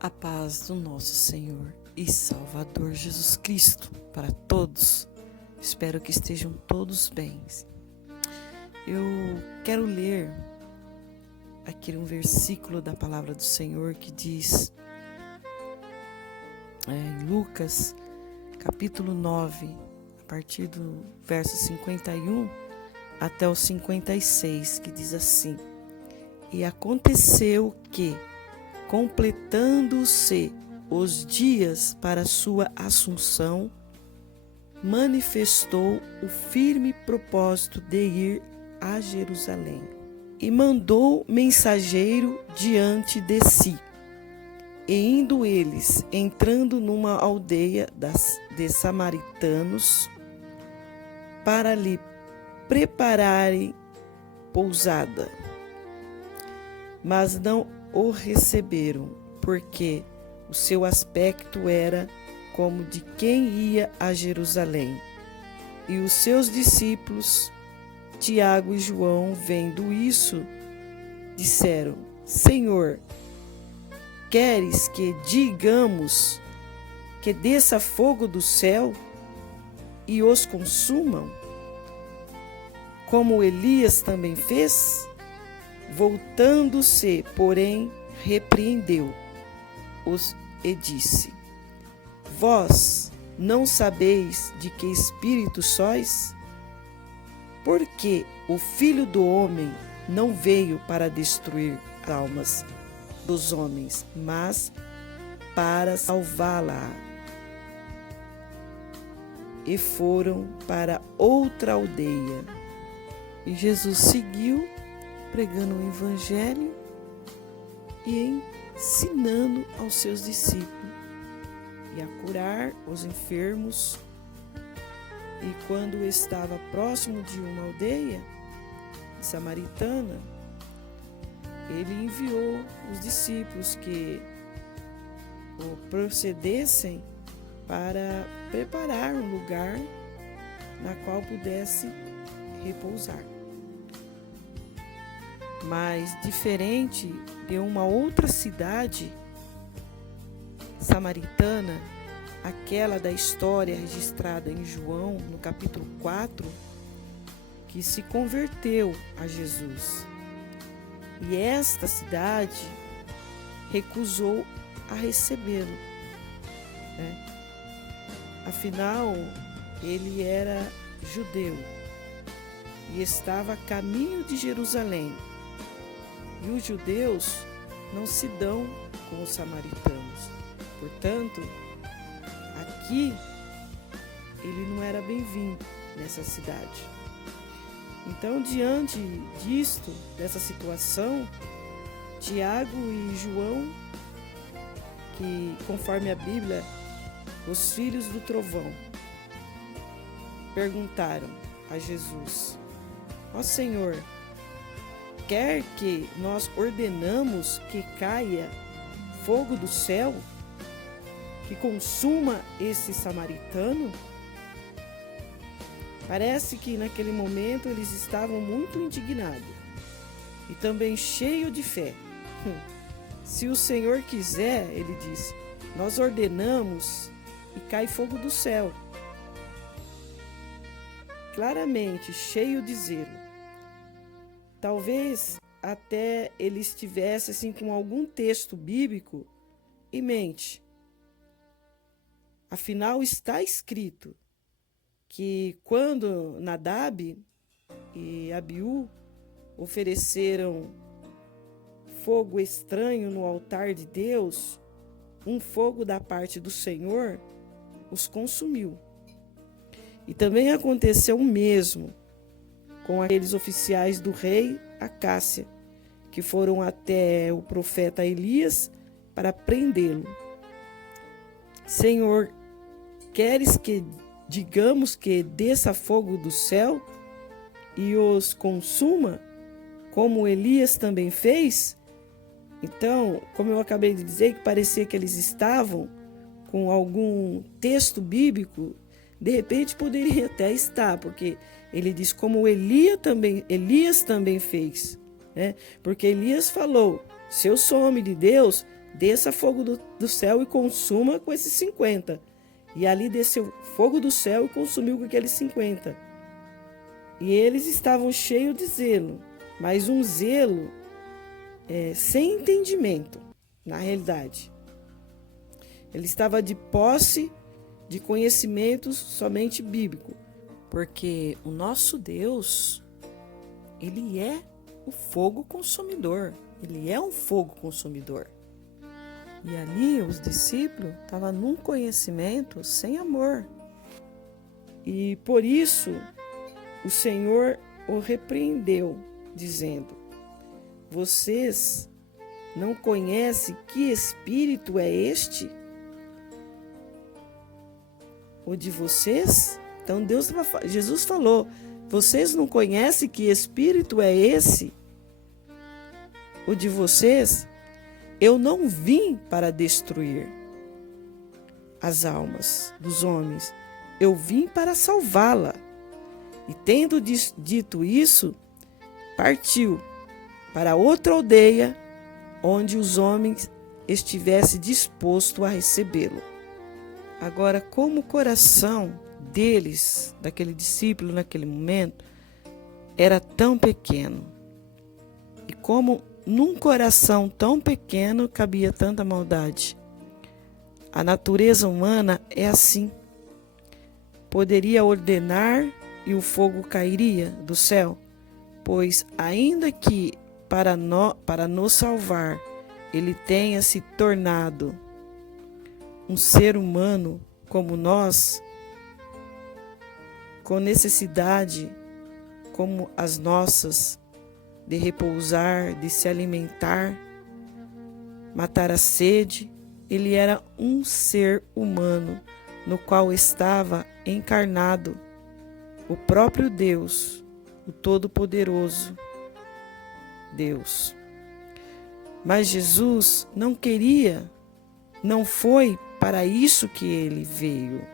A paz do nosso Senhor e Salvador Jesus Cristo para todos. Espero que estejam todos bem. Eu quero ler aqui um versículo da palavra do Senhor que diz em Lucas, capítulo 9, a partir do verso 51 até o 56, que diz assim: E aconteceu que, completando-se os dias para sua assunção, manifestou o firme propósito de ir a Jerusalém e mandou mensageiro diante de si. E indo eles, entrando numa aldeia de samaritanos, para lhe prepararem pousada. Mas não o receberam, porque o seu aspecto era como de quem ia a Jerusalém. E os seus discípulos, Tiago e João, vendo isso, disseram: Senhor, queres que digamos que desça fogo do céu e os consumam, como Elias também fez? Voltando-se, porém, repreendeu-os e disse: Vós não sabeis de que espírito sois? Porque o Filho do Homem não veio para destruir as almas dos homens, mas para salvá-la. E foram para outra aldeia. E Jesus seguiu pregando o Evangelho e ensinando aos seus discípulos e a curar os enfermos. E quando estava próximo de uma aldeia samaritana, ele enviou os discípulos que o procedessem para preparar um lugar na qual pudesse repousar. Mas diferente de uma outra cidade samaritana, aquela da história registrada em João, no capítulo 4, que se converteu a Jesus. E esta cidade recusou a recebê-lo, Afinal, ele era judeu e estava a caminho de Jerusalém. E os judeus não se dão com os samaritanos. Portanto, aqui ele não era bem-vindo nessa cidade. Então, diante disto, dessa situação, Tiago e João, que conforme a Bíblia, os filhos do trovão, perguntaram a Jesus: Ó Senhor, quer que nós ordenamos que caia fogo do céu, que consuma esse samaritano? Parece que naquele momento eles estavam muito indignados e também cheios de fé. Se o Senhor quiser, ele disse, nós ordenamos e cai fogo do céu. Claramente, cheio de zelo. Talvez até ele estivesse assim com algum texto bíblico em mente. Afinal, está escrito que quando Nadab e Abiú ofereceram fogo estranho no altar de Deus, um fogo da parte do Senhor os consumiu. E também aconteceu o mesmo com aqueles oficiais do rei Acácia, que foram até o profeta Elias para prendê-lo. Senhor, queres que digamos que desça fogo do céu e os consuma, como Elias também fez? Então, como eu acabei de dizer, que parecia que eles estavam com algum texto bíblico, de repente poderia até estar, porque ele diz como Elias também fez, Porque Elias falou: se eu sou homem de Deus, desça fogo do céu e consuma com esses 50. E ali desceu fogo do céu e consumiu com aqueles 50. E eles estavam cheios de zelo, mas um zelo sem entendimento, na realidade. Ele estava de posse de conhecimentos somente bíblico, porque o nosso Deus, ele é o fogo consumidor, ele é um fogo consumidor. E ali os discípulos estavam num conhecimento sem amor. E por isso o Senhor o repreendeu, dizendo: vocês não conhecem que espírito é este? O de vocês? Então Jesus falou: vocês não conhecem que espírito é esse? O de vocês? Eu não vim para destruir as almas dos homens, eu vim para salvá-la. E tendo dito isso, partiu para outra aldeia, onde os homens estivessem dispostos a recebê-lo. Agora, como o coração deles, daquele discípulo naquele momento, era tão pequeno, e como num coração tão pequeno cabia tanta maldade. A natureza humana é assim. Poderia ordenar e o fogo cairia do céu, pois ainda que para nos salvar ele tenha se tornado um ser humano como nós, com necessidade como as nossas, de repousar, de se alimentar, matar a sede, ele era um ser humano no qual estava encarnado o próprio Deus, o Todo-Poderoso Deus. Mas Jesus não queria, não foi para isso que ele veio.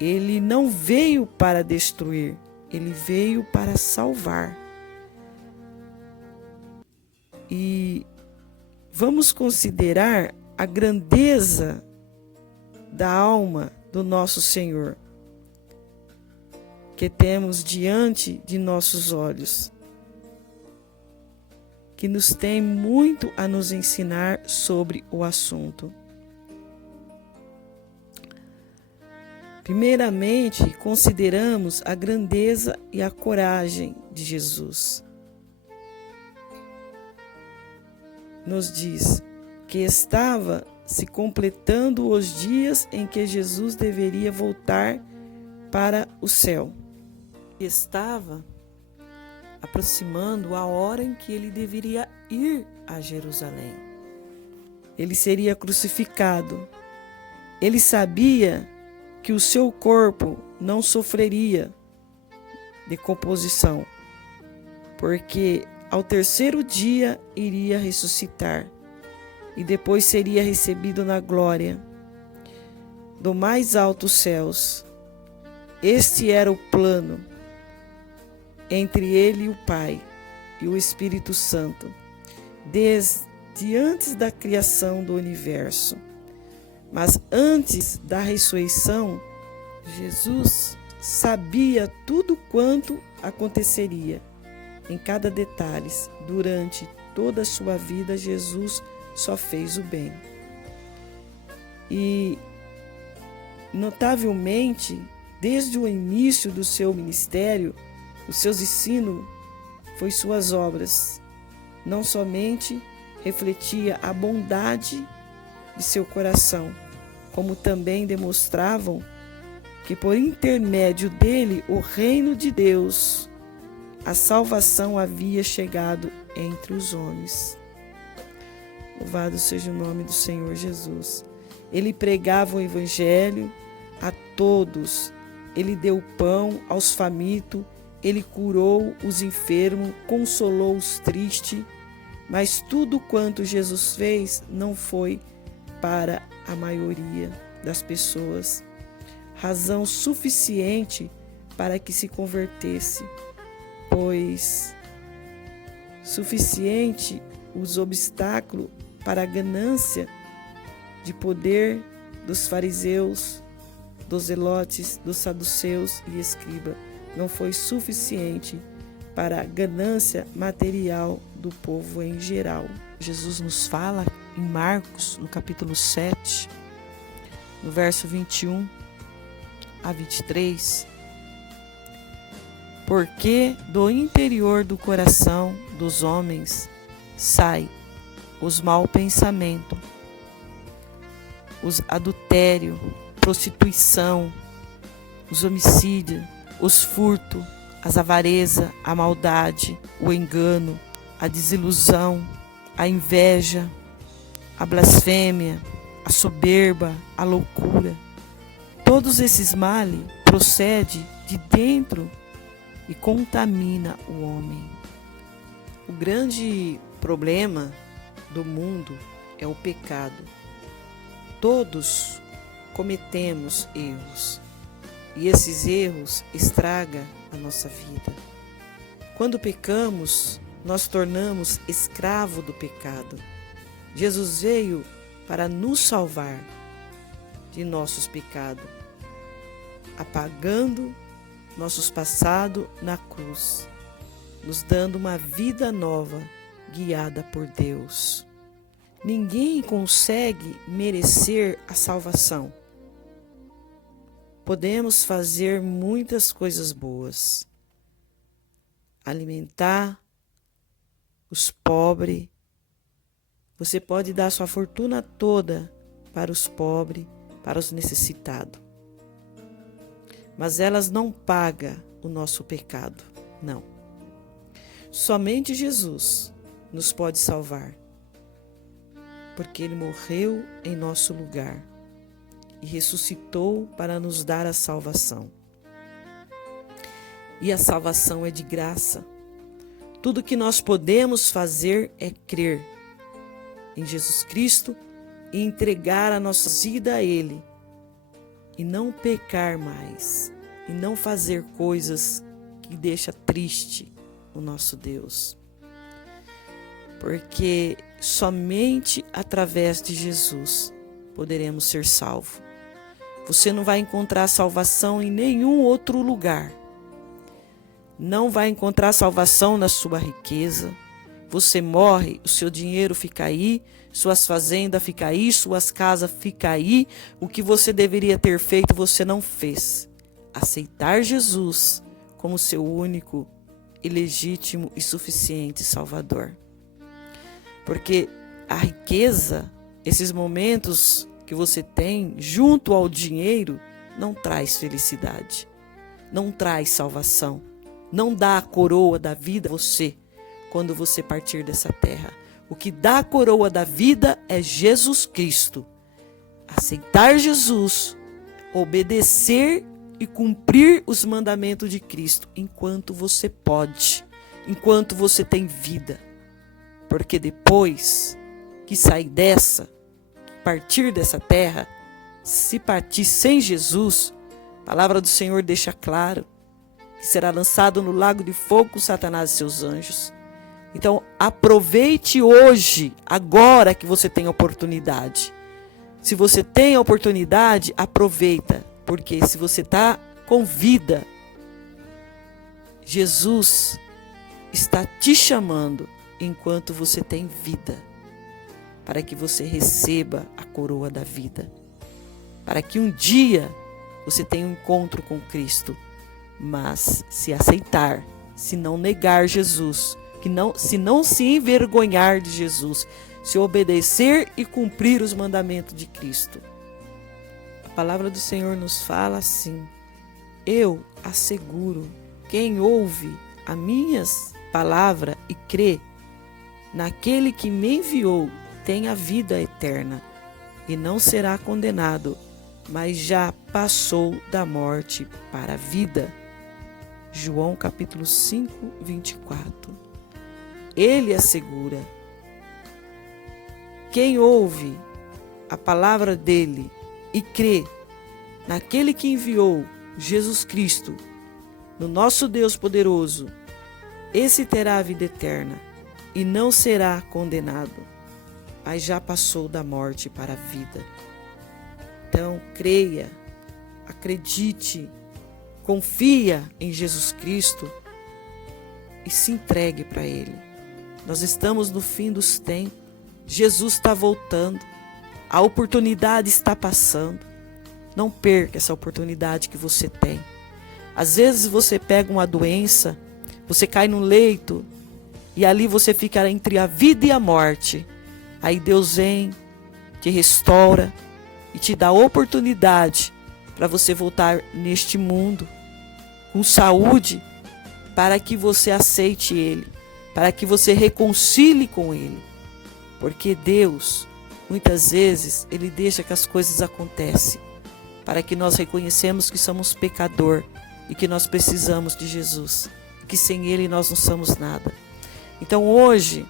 Ele não veio para destruir, ele veio para salvar. E vamos considerar a grandeza da alma do nosso Senhor, que temos diante de nossos olhos, que nos tem muito a nos ensinar sobre o assunto. Primeiramente, consideramos a grandeza e a coragem de Jesus. Nos diz que estava se completando os dias em que Jesus deveria voltar para o céu. Estava aproximando a hora em que ele deveria ir a Jerusalém. Ele seria crucificado. Ele sabia que o seu corpo não sofreria decomposição, porque ao terceiro dia iria ressuscitar e depois seria recebido na glória do mais altos céus. Este era o plano entre ele e o Pai e o Espírito Santo, desde antes da criação do universo. Mas antes da ressurreição, Jesus sabia tudo quanto aconteceria. Em cada detalhe, durante toda a sua vida, Jesus só fez o bem. E, notavelmente, desde o início do seu ministério, os seus ensinos foi suas obras. Não somente refletia a bondade de seu coração, como também demonstravam que por intermédio dele o reino de Deus, a salvação havia chegado entre os homens. Louvado seja o nome do Senhor Jesus. Ele pregava o evangelho a todos, ele deu pão aos famintos, ele curou os enfermos, consolou os tristes, mas tudo quanto Jesus fez não foi para a maioria das pessoas, razão suficiente para que se convertesse, pois suficiente os obstáculos para a ganância de poder dos fariseus, dos zelotes, dos saduceus e escriba. Não foi suficiente para a ganância material do povo em geral. Jesus nos fala em Marcos, no capítulo 7, no verso 21 a 23, porque do interior do coração dos homens sai os maus pensamentos, os adultério, prostituição, os homicídios, os furtos, as avareza, a maldade, o engano, a desilusão, a inveja, a blasfêmia, a soberba, a loucura. Todos esses males procedem de dentro e contamina o homem. O grande problema do mundo é o pecado. Todos cometemos erros e esses erros estragam a nossa vida. Quando pecamos, nós tornamos escravo do pecado. Jesus veio para nos salvar de nossos pecados, apagando nossos passados na cruz, nos dando uma vida nova, guiada por Deus. Ninguém consegue merecer a salvação. Podemos fazer muitas coisas boas. Alimentar os pobres. Você pode dar sua fortuna toda para os pobres, para os necessitados. Mas elas não pagam o nosso pecado, não. Somente Jesus nos pode salvar, porque Ele morreu em nosso lugar e ressuscitou para nos dar a salvação. E a salvação é de graça. Tudo que nós podemos fazer é crer em Jesus Cristo e entregar a nossa vida a Ele, e não pecar mais, e não fazer coisas que deixam triste o nosso Deus. Porque somente através de Jesus poderemos ser salvos. Você não vai encontrar salvação em nenhum outro lugar. Não vai encontrar salvação na sua riqueza. Você morre, o seu dinheiro fica aí, suas fazendas ficam aí, suas casas ficam aí. O que você deveria ter feito, você não fez. Aceitar Jesus como seu único e legítimo e suficiente Salvador. Porque a riqueza, esses momentos que você tem junto ao dinheiro, não traz felicidade, não traz salvação, não dá a coroa da vida a você quando você partir dessa terra. O que dá a coroa da vida é Jesus Cristo. Aceitar Jesus, obedecer e cumprir os mandamentos de Cristo enquanto você pode, enquanto você tem vida. Porque depois que sair dessa, partir dessa terra, se partir sem Jesus, a palavra do Senhor deixa claro que será lançado no lago de fogo com Satanás e seus anjos. Então, aproveite hoje, agora que você tem a oportunidade. Se você tem a oportunidade, aproveita, porque se você está com vida, Jesus está te chamando enquanto você tem vida, para que você receba a coroa da vida, para que um dia você tenha um encontro com Cristo. Mas se aceitar, se não negar Jesus, se não se envergonhar de Jesus, se obedecer e cumprir os mandamentos de Cristo. A palavra do Senhor nos fala assim: eu asseguro, quem ouve as minhas palavras e crê naquele que me enviou tem a vida eterna e não será condenado, mas já passou da morte para a vida. João capítulo 5, 24. Ele assegura. Quem ouve a palavra dele e crê naquele que enviou Jesus Cristo, no nosso Deus poderoso, esse terá a vida eterna e não será condenado. mas já passou da morte para a vida. Então, creia, acredite, confia em Jesus Cristo e se entregue para Ele. Nós estamos no fim dos tempos, Jesus está voltando, a oportunidade está passando. Não perca essa oportunidade que você tem. Às vezes você pega uma doença, você cai no leito e ali você fica entre a vida e a morte. Aí Deus vem, te restaura e te dá a oportunidade para você voltar neste mundo com saúde, para que você aceite Ele, para que você reconcilie com Ele. Porque Deus, muitas vezes, Ele deixa que as coisas aconteçam, para que nós reconhecemos que somos pecador e que nós precisamos de Jesus, que sem Ele nós não somos nada. Então hoje,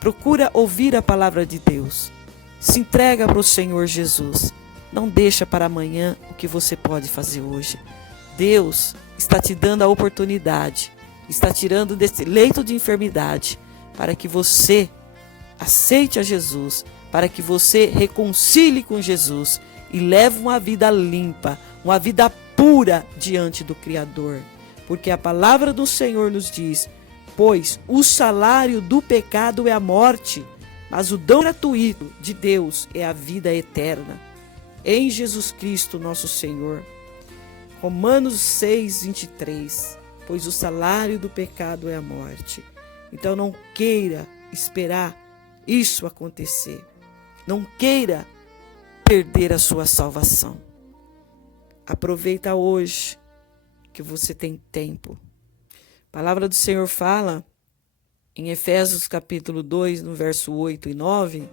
procura ouvir a palavra de Deus, se entrega para o Senhor Jesus, não deixa para amanhã o que você pode fazer hoje. Deus está te dando a oportunidade, está tirando desse leito de enfermidade, para que você aceite a Jesus, para que você reconcilie com Jesus e leve uma vida limpa, uma vida pura diante do Criador. Porque a palavra do Senhor nos diz: pois o salário do pecado é a morte, mas o dom gratuito de Deus é a vida eterna, em Jesus Cristo nosso Senhor. Romanos 6, 23. Pois o salário do pecado é a morte. Então não queira esperar isso acontecer. Não queira perder a sua salvação. Aproveita hoje que você tem tempo. A palavra do Senhor fala em Efésios capítulo 2, no verso 8 e 9,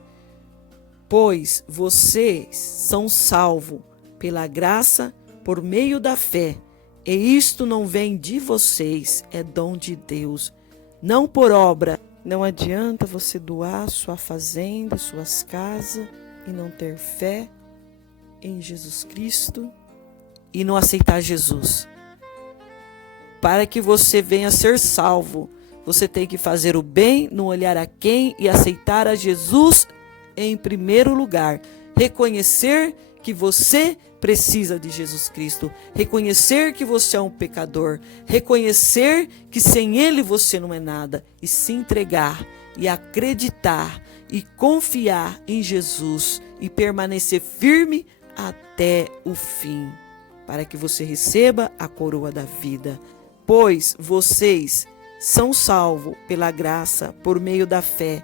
pois vocês são salvos pela graça por meio da fé, e isto não vem de vocês, é dom de Deus, não por obra. Não adianta você doar sua fazenda, suas casas e não ter fé em Jesus Cristo e não aceitar Jesus. Para que você venha ser salvo, você tem que fazer o bem, não olhar a quem e aceitar a Jesus em primeiro lugar. Reconhecer que você precisa de Jesus Cristo, reconhecer que você é um pecador, reconhecer que sem Ele você não é nada e se entregar e acreditar e confiar em Jesus e permanecer firme até o fim, para que você receba a coroa da vida. Pois vocês são salvos pela graça por meio da fé,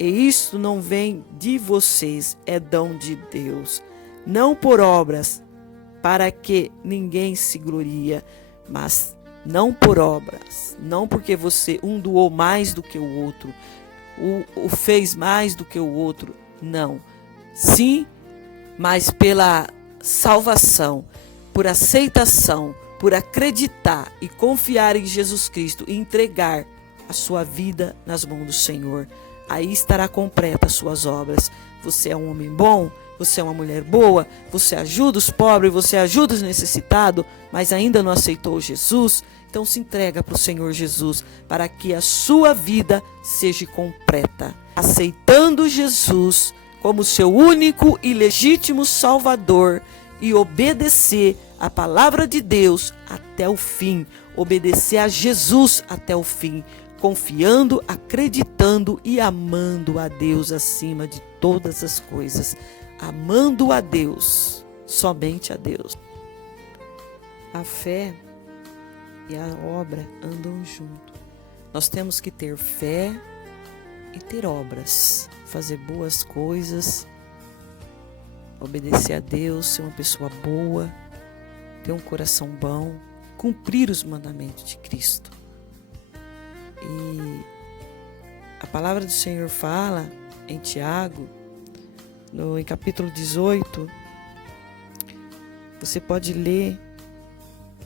e isto não vem de vocês, é dom de Deus, não por obras, para que ninguém se gloria, mas não por obras, não porque você doou mais do que o outro, o fez mais do que o outro, não. Sim, mas pela salvação, por aceitação, por acreditar e confiar em Jesus Cristo e entregar a sua vida nas mãos do Senhor. Aí estará completa as suas obras. Você é um homem bom, você é uma mulher boa, você ajuda os pobres, você ajuda os necessitados, mas ainda não aceitou Jesus, então se entrega para o Senhor Jesus, para que a sua vida seja completa. Aceitando Jesus como seu único e legítimo Salvador e obedecer a palavra de Deus até o fim, obedecer a Jesus até o fim, confiando, acreditando e amando a Deus acima de todas as coisas. Amando a Deus, somente a Deus. A fé e a obra andam junto. Nós temos que ter fé e ter obras, fazer boas coisas, obedecer a Deus, ser uma pessoa boa, ter um coração bom, cumprir os mandamentos de Cristo. E a palavra do Senhor fala em Tiago, em capítulo 18, você pode ler,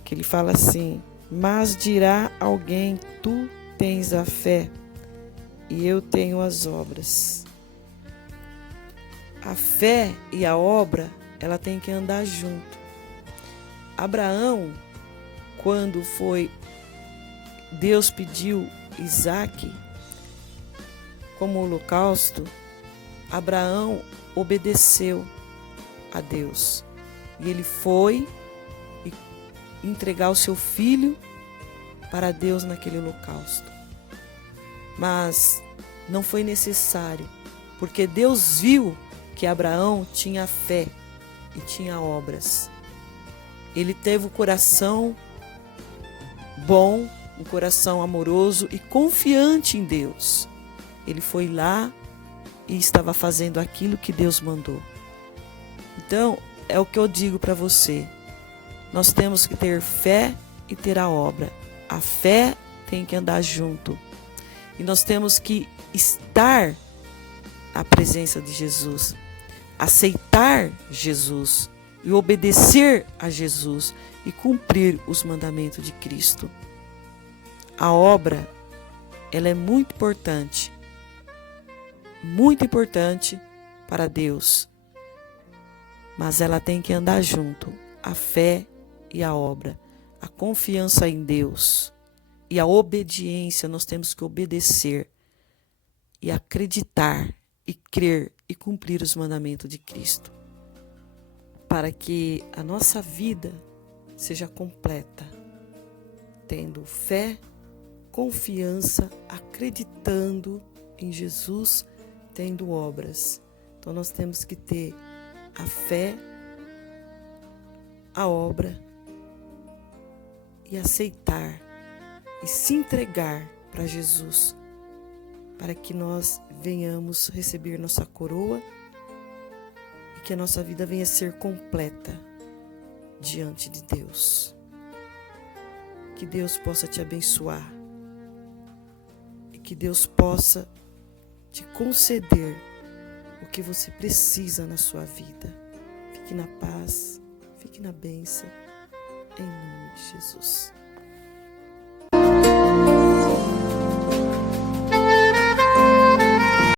que ele fala assim: mas dirá alguém, tu tens a fé e eu tenho as obras. A fé e a obra, ela tem que andar junto. Abraão, quando Deus pediu Isaque como holocausto, Abraão obedeceu a Deus e ele foi entregar o seu filho para Deus naquele holocausto. Mas não foi necessário, porque Deus viu que Abraão tinha fé e tinha obras. Ele teve o coração bom, um coração amoroso e confiante em Deus. Ele foi lá e estava fazendo aquilo que Deus mandou. Então, é o que eu digo para você. Nós temos que ter fé e ter a obra. A fé tem que andar junto. E nós temos que estar na presença de Jesus, aceitar Jesus e obedecer a Jesus e cumprir os mandamentos de Cristo. A obra, ela é muito importante para Deus, mas ela tem que andar junto, a fé e a obra, a confiança em Deus e a obediência. Nós temos que obedecer e acreditar e crer e cumprir os mandamentos de Cristo, para que a nossa vida seja completa, tendo fé, confiança, acreditando em Jesus, tendo obras. Então nós temos que ter a fé, a obra e aceitar e se entregar para Jesus, para que nós venhamos receber nossa coroa e que a nossa vida venha a ser completa diante de Deus. Que Deus possa te abençoar e que Deus possa te conceder o que você precisa na sua vida. Fique na paz, fique na bênção, em nome de Jesus.